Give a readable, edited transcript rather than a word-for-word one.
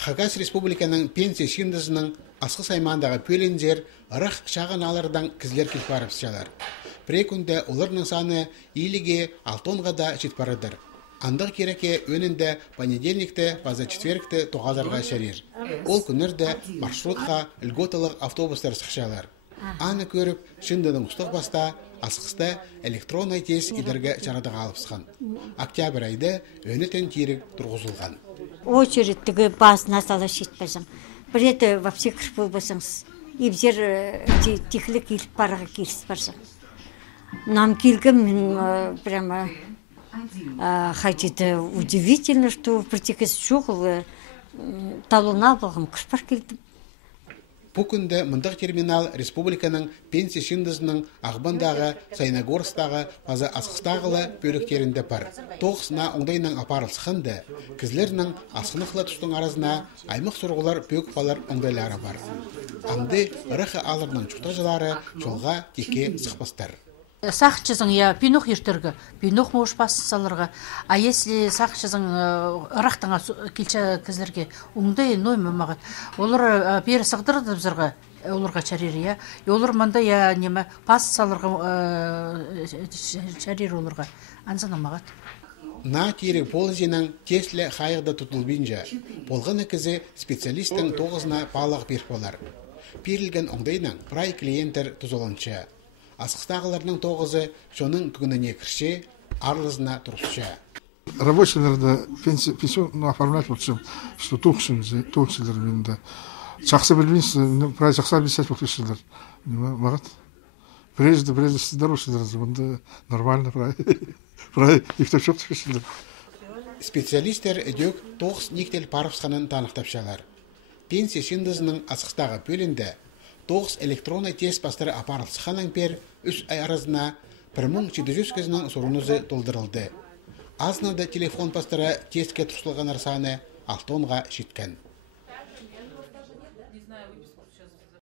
Хагас республиканың пенсия шиндызының асқы саймандағы пөлензер ырық шағын алырдан кізлер келіп барып сялар. Бір күнде олардың саны иліге 6 тоннада жетпарыдыр. Андық кереке өнінде понедельникте, база четверікте тоғаларға шәрер. Ол күнірді маршрутқа үлготылық автобустар сықшалар. Аны көріп, шиндының ұстық баста, асқыста электронный тез идерге жарадыға алыпсқан. Октябрь айды өнетен керік тұрғызылған. Очередтігі басына сала шетпесің. Бір еді вообще кіріп болбасыңыз. Ебзер тихлік келіп бараға келіс барсың. Нам келгім прямо хотите удивительно, что притекес шуғыл талуна болғым күшпар келдім. Бұл күнде мұндық терминал республиканың пенсия шиндызының Ағбандағы, Сайнагорстағы, Паза Асқыстағылы бөліктерінде бар. Тоғысына оңдайның апарылсықынды, кізлерінің асқынықлы тұстың аразына аймақ сұрғылар бөк қалар оңдайлары бар. Аңды ұрықы алырның чұқтажылары жолға теке сықпастар. Сақчызың я пинух ештергі, пинух мұш басын салырға. А если сақчызың ұрақтыңа келчі кізлерге оңдай ноймы мағат. Олар бері сығдырды бұзырға, оларға чарері я. Олар манда я неме бас салырға чарері оларға. Анзана мағат. На тері полызенің теслі қайықда тұтылбейінжа, болғаны кізі специалистің тоғызына палық беріп болар. Берілген оңдайның прай клиенттер тұзоланча. Асқыстағыларының тоғызы соның күгініне кірше, арлызына тұрысша. Рабочийлерді пенсионный оформлять болсам, что тоқсылар жақсы білмейсіз, прай жақса білсәт болсыздар. Мағат, прежде здоровсыздар, онда нормально прай ектеп жоқ түсесіздер. Специалистер өдек тоғыз нектел парывсқанын танықтапшалар. Пенсия шиндызының асқыстағы бөлінде тоғыз электронный тест бастыры апарылсықанын пер үш ай аразына 1700 көзінің сұрынызы толдырылды. Азнада телефон бастыры тестке тұрсылған арсаны 6 тонға жеткен.